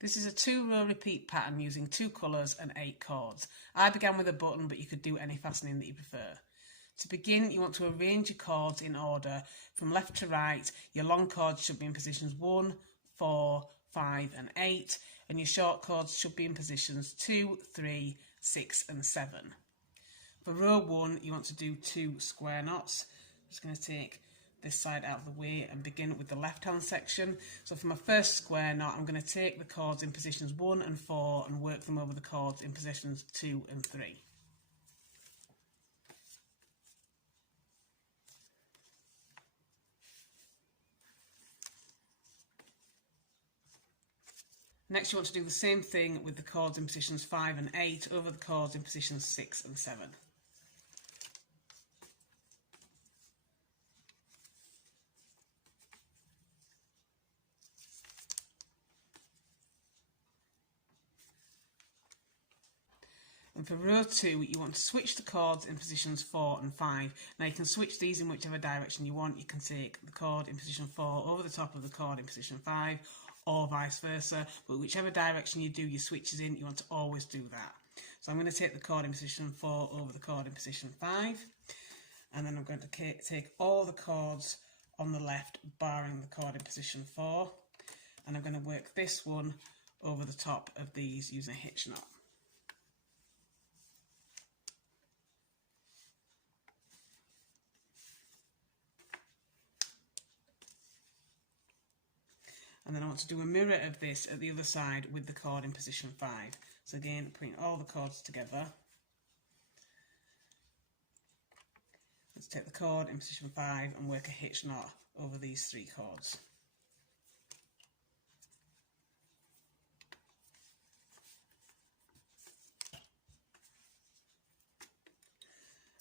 This is a 2-row repeat pattern using 2 colours and 8 cords. I began with a button, but you could do any fastening that you prefer. To begin, you want to arrange your cords in order from left to right. Your long cords should be in positions 1, 4, 5 and 8, and your short cords should be in positions 2, 3, 6 and 7. For row 1, you want to do 2 square knots. I'm just going to take this side out of the way and begin with the left hand section. So for my first square knot, I'm going to take the cords in positions 1 and 4 and work them over the cords in positions 2 and 3. Next, you want to do the same thing with the cords in positions 5 and 8 over the cords in positions 6 and 7. And for row 2, you want to switch the cords in positions 4 and 5. Now you can switch these in whichever direction you want. You can take the cord in position 4 over the top of the cord in position 5, or vice versa, but whichever direction you do your switches in, you want to always do that. So I'm going to take the cord in position 4 over the cord in position 5, and then I'm going to take all the cords on the left, barring the cord in position 4, and I'm going to work this one over the top of these using a hitch knot. And then I want to do a mirror of this at the other side with the cord in position 5. So again, putting all the cords together. Let's take the cord in position 5 and work a hitch knot over these 3 cords.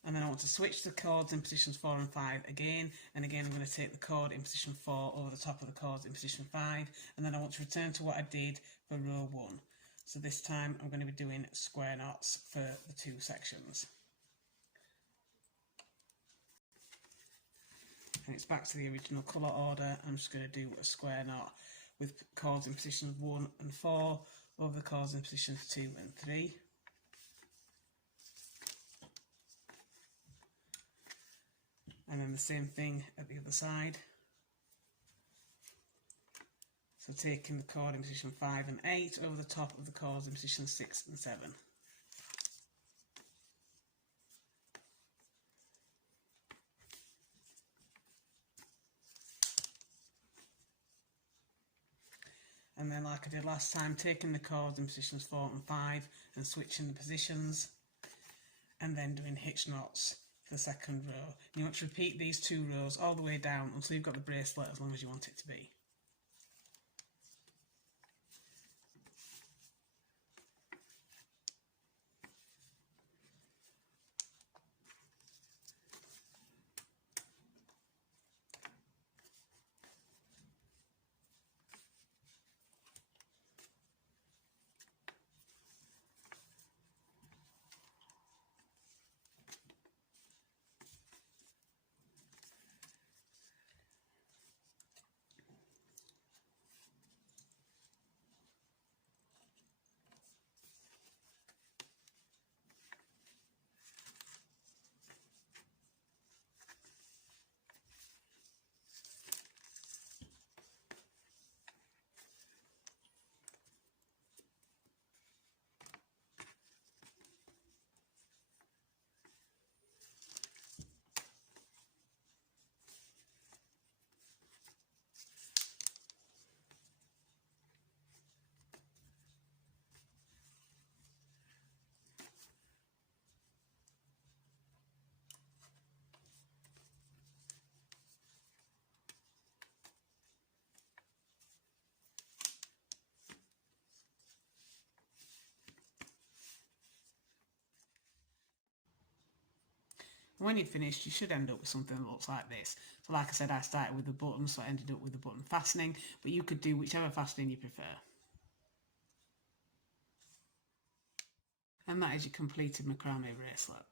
And then I want to switch the cords in positions 4 and 5 again, and again I'm going to take the cord in position 4 over the top of the cords in position 5, and then I want to return to what I did for row 1. So this time I'm going to be doing square knots for the 2 sections. And it's back to the original colour order. I'm just going to do a square knot with cords in positions 1 and 4 over the cords in positions 2 and 3. And then the same thing at the other side. So taking the cord in position 5 and 8 over the top of the cords in position 6 and 7. And then, like I did last time, taking the cords in positions 4 and 5 and switching the positions, and then doing hitch knots for the second row. And you want to repeat these 2 rows all the way down until you've got the bracelet as long as you want it to be. When you've finished, you should end up with something that looks like this. So like I said, I started with the button, so I ended up with the button fastening, but you could do whichever fastening you prefer. And that is your completed macrame bracelet.